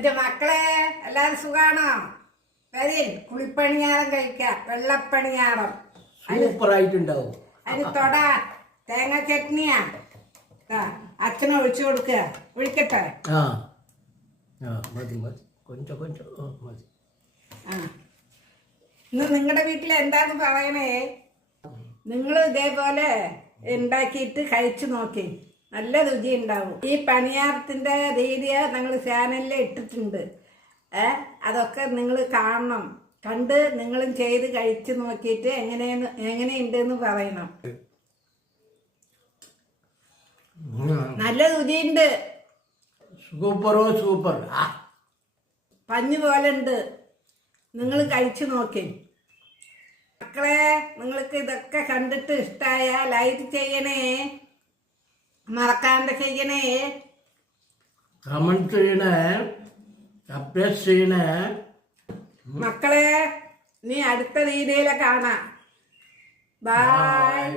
എന്റെ മക്കളെ എല്ലാരും സുഖാണോ? വരിൻ കുളിപ്പണിയാരം കഴിക്കാം. വെള്ളപ്പണിയാരം സൂപ്പറായിട്ടുണ്ടാവും. അതിന് തൊട തേങ്ങ ചട്നിയാ. അച്ഛനെ ഒഴിച്ചു കൊടുക്കുക. ഒഴിക്കട്ടെ? മതി മതി, കൊഞ്ചം കൊഞ്ചം മതി. ഇന്ന് നിങ്ങളുടെ വീട്ടിൽ എന്താന്ന് പറയണേ. നിങ്ങൾ ഇതേപോലെ ഉണ്ടാക്കിയിട്ട് കഴിച്ചു നോക്കി, നല്ല രുചി ഉണ്ടാവും. ഈ പണിയാരത്തിന്റെ രീതി ഞങ്ങൾ ചാനലിൽ ഇട്ടിട്ടുണ്ട്. അതൊക്കെ നിങ്ങൾ കാണണം. കണ്ട് നിങ്ങളും ചെയ്ത് കഴിച്ചു നോക്കിയിട്ട് എങ്ങനെയുണ്ടെന്ന് പറയണം. നല്ല രുചിയുണ്ട്. സൂപ്പറോ സൂപ്പർ. പഞ്ഞു പോലെ ഉണ്ട്. നിങ്ങൾ കഴിച്ചു നോക്കി. മക്കളെ, നിങ്ങൾക്ക് ഇതൊക്കെ കണ്ടിട്ട് ഇഷ്ടമായ ലൈക്ക് ചെയ്യണേ, മറക്കാണ്ട് ചെയ്യണേ, കമന്റ് ചെയ്യണേ, സബ്സ്ക്രൈബ് ചെയ്യണേ. മക്കളെ, നീ അടുത്ത വീഡിയോയിലെ കാണാം. ബൈ.